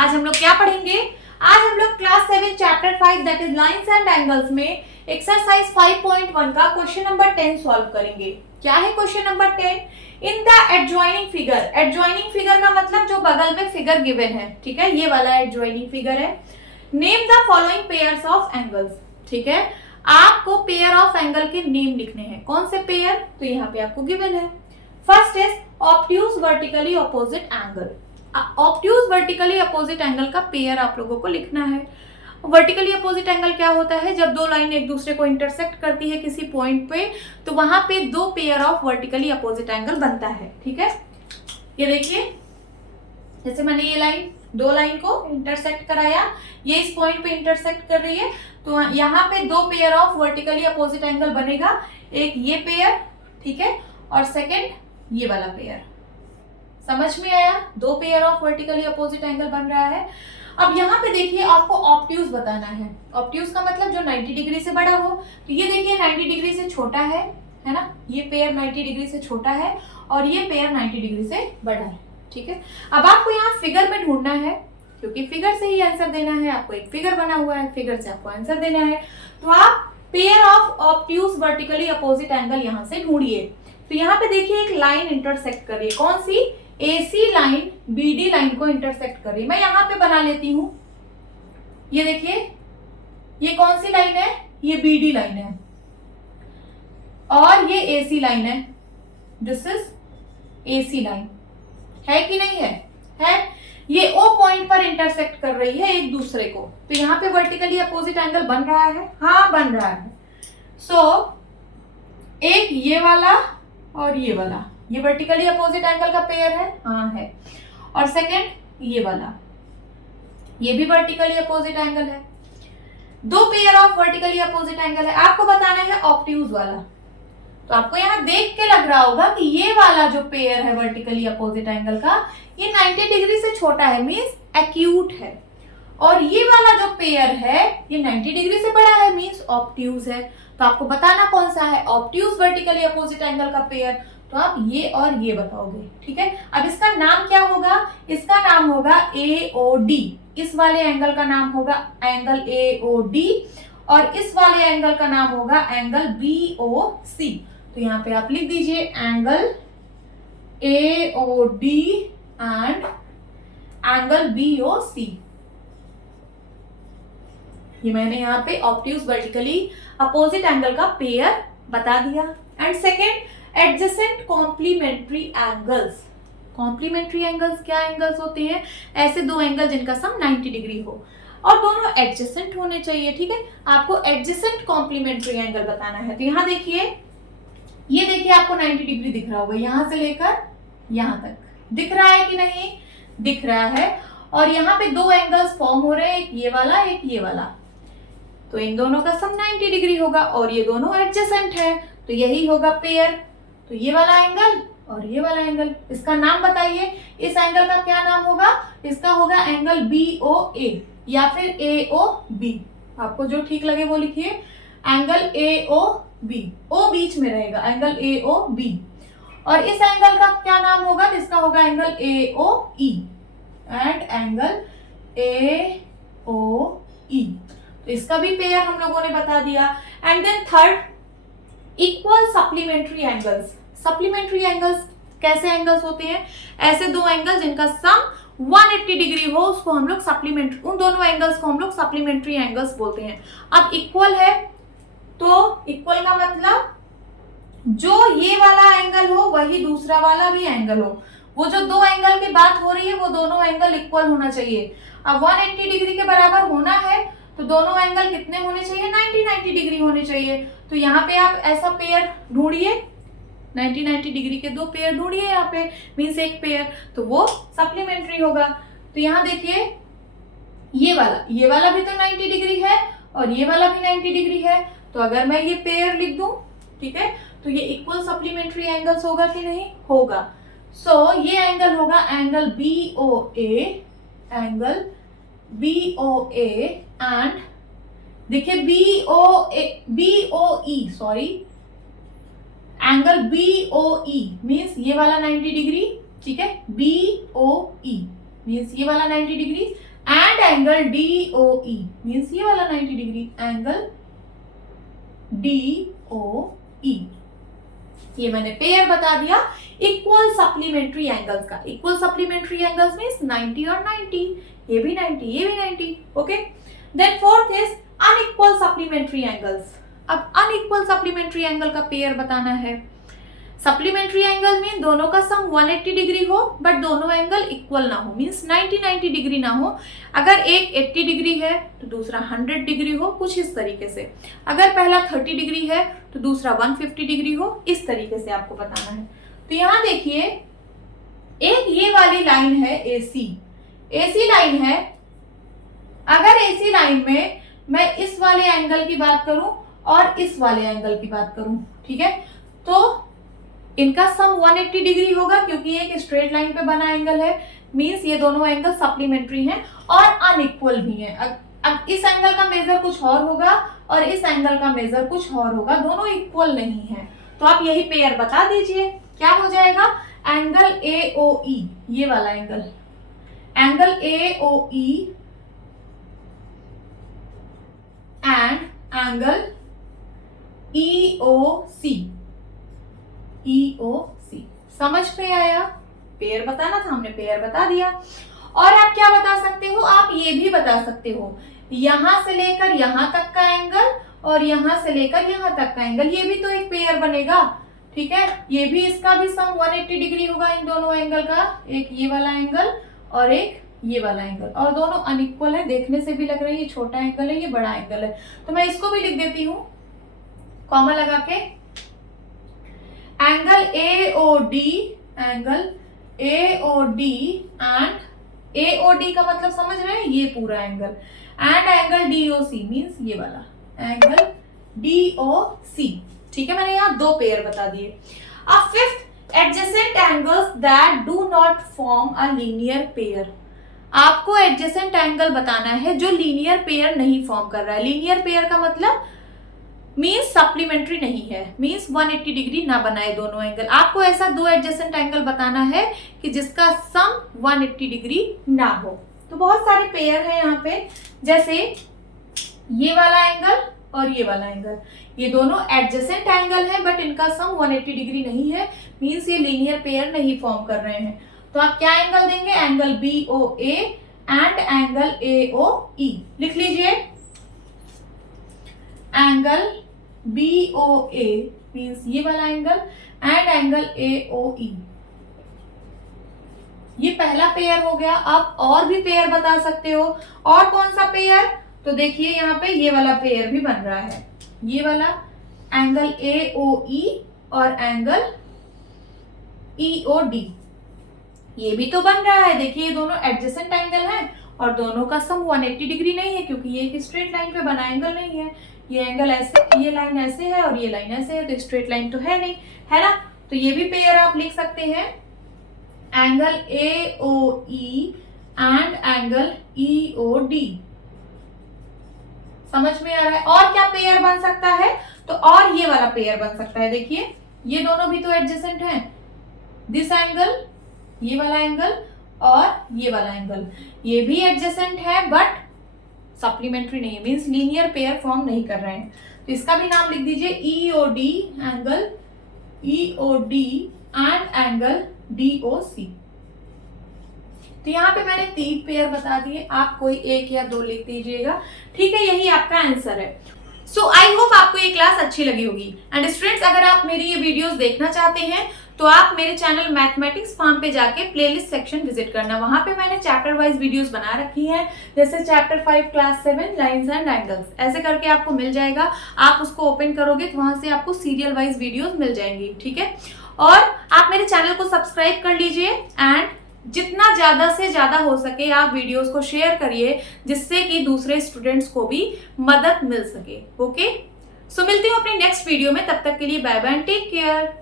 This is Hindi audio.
आज हम लोग क्या पढ़ेंगे? आज हम लोग class 7 chapter 5 that his lines and angles में एक्सरसाइज 5.1 का क्वेश्चन नंबर 10 सॉल्व करेंगे। क्या है question number 10? In the adjoining figure, adjoining figure का मतलब जो बगल में फिगर गिवन है, ठीक है, ये वाला एडजॉइनिंग फिगर है। Name the following pairs of angles, ठीक है, आपको पेयर ऑफ एंगल के नेम लिखने हैं। कौन से पेयर? तो यहाँ पे आपको गिवन है। First is obtuse vertically opposite angle. Obtuse vertically opposite angle का पेयर आप लोगों को लिखना है। वर्टिकली अपोजिट एंगल क्या होता है? जब दो लाइन एक दूसरे को इंटरसेक्ट करती है किसी पॉइंट पे, तो वहां पे दो pair of vertically opposite angle बनता है। ठीक है, ये देखिए, जैसे मैंने ये लाइन, दो लाइन को इंटरसेक्ट कराया, ये इस पॉइंट पे इंटरसेक्ट कर रही है, तो यहाँ पे दो pair of vertically opposite angle बनेगा। एक ये पेयर, ठीक है, और सेकंड ये वाला पेयर। समझ में आया? दो pair of vertically opposite angle बन रहा है। अब यहाँ पे देखिए, आपको ऑब्ट्यूज बताना है। ऑब्ट्यूज का मतलब जो 90 डिग्री से बड़ा हो। तो ये देखिए 90 डिग्री से छोटा है ना, ये पेयर 90 डिग्री से छोटा है और ये पेयर 90 डिग्री से बड़ा है। ठीक है, अब आपको यहाँ फिगर में ढूंढना है, क्योंकि फिगर से ही आंसर देना है। आपको एक फिगर बना हुआ है, फिगर से आपको आंसर देना है। तो आप pair of obtuse vertically opposite angle यहाँ से ढूंढिए। तो यहाँ पे देखिए एक लाइन इंटरसेक्ट कर रही है। कौन सी? AC लाइन BD लाइन को इंटरसेक्ट कर रही है। मैं यहाँ पे बना लेती हूँ। ये देखिए, ये कौन सी लाइन है? ये BD लाइन है और ये AC लाइन है। दिस इज AC लाइन है कि नहीं है? है। ये O पॉइंट पर इंटरसेक्ट कर रही है एक दूसरे को, तो यहाँ पे वर्टिकली अपोजिट एंगल बन रहा है। हाँ, बन रहा है। सो एक ये वाला और ये वाला, ये वर्टिकली अपोजिट एंगल का पेयर है। हाँ है। और सेकंड ये वाला, ये भी वर्टिकली अपोजिट एंगल है। दो pair of vertically opposite angle है। आपको बताना है ऑब्ट्यूज वाला। तो आपको यहाँ देख के लग रहा होगा कि ये वाला जो पेयर है वर्टिकली अपोजिट एंगल का, ये 90 डिग्री से छोटा है, मींस एक्यूट है। और ये वाला जो पेयर है ये 90 डिग्री से बड़ा है, मींस ऑब्ट्यूज है। तो आपको बताना कौन सा है ऑब्ट्यूज वर्टिकली अपोजिट एंगल का पेयर। तो आप ये और ये बताओगे। ठीक है, अब इसका नाम क्या होगा? इसका नाम होगा AOD। इस वाले एंगल का नाम होगा एंगल AOD और इस वाले एंगल का नाम होगा एंगल BOC। तो यहाँ पे आप लिख दीजिए angle AOD and angle BOC। ये मैंने यहाँ पे ऑब्ट्यूज वर्टिकली अपोजिट एंगल का पेयर बता दिया। And second, adjacent complementary angles. Complementary angles क्या एंगल्स होते हैं? ऐसे दो एंगल जिनका सम 90 डिग्री हो और दोनों एडजेसेंट होने चाहिए। ठीक है, आपको एडजेसेंट कॉम्प्लीमेंट्री एंगल बताना है। तो यहाँ देखिए, ये देखिए आपको 90 डिग्री दिख रहा होगा, यहां से लेकर यहां तक दिख रहा है कि नहीं? दिख रहा है। और यहाँ पे दो एंगल्स फॉर्म हो रहे हैं, एक ये वाला एक ये वाला, तो इन दोनों का सम 90 डिग्री होगा और ये दोनों एडजेसेंट है, तो यही होगा पेयर। तो ये वाला एंगल और ये वाला एंगल, इसका नाम बताइए। इस एंगल का क्या नाम होगा? इसका होगा एंगल BOA या फिर AOB। आपको जो ठीक लगे वो लिखिए। एंगल AOB, O बीच में रहेगा, एंगल AOB। और इस एंगल का क्या नाम होगा? इसका होगा angle AOE and angle AOE। तो इसका भी पेयर हम लोगों ने बता दिया। And then third, equal supplementary angles. Supplementary angles कैसे एंगल्स होते हैं? ऐसे दो एंगल जिनका सम 180 डिग्री हो, उसको हम लोग सप्लीमेंट्री, उन दोनों एंगल्स को हम लोग सप्लीमेंट्री एंगल्स बोलते हैं। अब इक्वल है, तो इक्वल का मतलब जो ये वाला एंगल हो वही दूसरा वाला भी एंगल हो। वो जो दो एंगल की बात हो रही है वो दोनों एंगल इक्वल होना चाहिए। अब 180 डिग्री के बराबर होना है तो दोनों एंगल कितने होने चाहिए? 90 डिग्री होने चाहिए। तो यहाँ पे आप ऐसा पेयर ढूंढिए, 90 डिग्री के दो पेयर ढूंढिए यहाँ पे, मीन्स एक पेयर, तो वो सप्लीमेंट्री होगा। तो यहाँ देखिए, ये वाला भी तो 90 डिग्री है और ये वाला भी 90 डिग्री है। तो अगर मैं ये पेयर लिख दूं, ठीक है, तो ये इक्वल सप्लीमेंट्री एंगल्स होगा कि नहीं? होगा। सो ये एंगल होगा एंगल BOA एंड देखिए BOE, sorry, angle BOE means ये वाला 90 डिग्री, ठीक है, BOE मीन्स ये वाला 90 degree and angle DOE means ये वाला 90 डिग्री, एंगल DOE। ये मैंने पेयर बता दिया इक्वल सप्लीमेंट्री एंगल्स का। इक्वल सप्लीमेंट्री एंगल्स मींस 90 और 90, ये भी 90 ये भी 90। Okay, then fourth is unequal supplementary angles. अब अनइक्वल सप्लीमेंट्री एंगल का पेयर बताना है। सप्लीमेंट्री एंगल में दोनों का सम 180 डिग्री हो बट दोनों एंगल इक्वल ना हो, मींस 90 डिग्री ना हो। अगर एक 80 डिग्री है तो दूसरा 100 डिग्री हो, कुछ इस तरीके से। अगर पहला 30 डिग्री है तो दूसरा 150 डिग्री हो, इस तरीके से आपको बताना है। तो यहां देखिए, एक ये वाली लाइन है AC लाइन है। अगर AC लाइन में मैं इस वाले एंगल की बात करूं और इस वाले एंगल की बात करूं, ठीक है, तो इनका सम 180 डिग्री होगा क्योंकि एक स्ट्रेट लाइन पे बना एंगल है, मींस ये दोनों एंगल सप्लीमेंट्री हैं और अनइक्वल भी हैं। अब इस एंगल का मेजर कुछ और होगा और इस एंगल का मेजर कुछ और होगा, दोनों इक्वल नहीं है। तो आप यही पेयर बता दीजिए, क्या हो जाएगा? एंगल AOE, ये वाला angle, angle AOE and angle EOC। समझ में आया? पेयर बताना था, हमने पेयर बता दिया। और आप क्या बता सकते हो? आप ये भी बता सकते हो, यहां से लेकर यहां तक का एंगल और यहां से लेकर यहां तक का एंगल, ये भी तो एक पेयर बनेगा, ठीक है। ये भी, इसका भी सम 180 डिग्री होगा इन दोनों एंगल का, एक ये वाला एंगल और एक ये वाला एंगल, और दोनों अनइक्वल है। देखने से भी लग रहा है ये छोटा एंगल है, ये बड़ा एंगल है। तो मैं इसको भी लिख देती हूं कॉमा लगा के, angle AOD, angle AOD and AOD का मतलब समझ रहे हैं, ये पूरा angle, and angle DOC means ये वाला एंगल DOC। ठीक है, मैंने यहाँ दो पेयर बता दिए। अब fifth, adjacent angles that do not form a linear pair. आपको एडजेसेंट एंगल बताना है जो लीनियर पेयर नहीं फॉर्म कर रहा है। लीनियर पेयर का मतलब मींस सप्लीमेंट्री नहीं है, मींस 180 डिग्री ना बनाए दोनों एंगल। आपको ऐसा दो एडजेसेंट एंगल बताना है कि जिसका सम 180 डिग्री ना हो। तो बहुत सारे पेयर हैं यहाँ पे, जैसे ये वाला एंगल और ये वाला एंगल, ये दोनों एडजेसेंट एंगल है बट इनका सम 180 डिग्री नहीं है, मींस ये लीनियर पेयर नहीं फॉर्म कर रहे हैं। तो आप क्या एंगल देंगे? Angle BOA and angle AOE। लिख लीजिए, एंगल BOA मींस ये वाला एंगल एंड एंगल AOE। ये पहला पेयर हो गया। आप और भी पेयर बता सकते हो। और कौन सा पेयर? तो देखिए यहाँ पे ये वाला पेयर भी बन रहा है, ये वाला एंगल AOE और एंगल EOD, ये भी तो बन रहा है। देखिए ये दोनों एडजेसेंट एंगल हैं और दोनों का सम 180 डिग्री नहीं है क्योंकि ये एक स्ट्रेट लाइन पे बना एंगल नहीं है। ये एंगल ऐसे, ये लाइन ऐसे है और ये लाइन ऐसे है, तो स्ट्रेट लाइन तो है नहीं, है ना। तो ये भी पेयर आप लिख सकते हैं, angle AOE and angle EOD। समझ में आ रहा है? और क्या पेयर बन सकता है? तो और ये वाला पेयर बन सकता है। देखिए ये दोनों भी तो एडजेसेंट हैं, दिस एंगल, ये वाला एंगल और ये वाला एंगल, ये भी एडजेसेंट है बट सप्लीमेंट्री नहीं, मींस लीनियर पेयर फॉर्म नहीं कर रहे हैं। तो इसका भी नाम लिख दीजिए, EOD, angle EOD and angle DOC। तो यहाँ पे मैंने 3 पेयर बता दिए, आप कोई एक या दो लिख दीजिएगा, ठीक है। यही आपका आंसर है। सो आई होप आपको ये क्लास अच्छी लगी होगी। एंड स्टूडेंट्स, अगर आप मेरी ये वीडियोस देखना चाहते हैं तो आप मेरे चैनल मैथमेटिक्स फार्म पे जाके प्लेलिस्ट सेक्शन विजिट करना। वहां पे मैंने चैप्टर वाइज वीडियोस बना रखी हैं, जैसे chapter 5 class 7 lines and angles, ऐसे करके आपको मिल जाएगा। आप उसको ओपन करोगे तो वहां से आपको सीरियल वाइज वीडियोस मिल जाएंगी, ठीक है। और आप मेरे चैनल को सब्सक्राइब कर लीजिए एंड जितना ज्यादा से ज्यादा हो सके आप वीडियोस को शेयर करिए, जिससे कि दूसरे स्टूडेंट्स को भी मदद मिल सके। ओके, सो मिलती हूँ अपनी नेक्स्ट वीडियो में, तब तक के लिए bye bye and take care.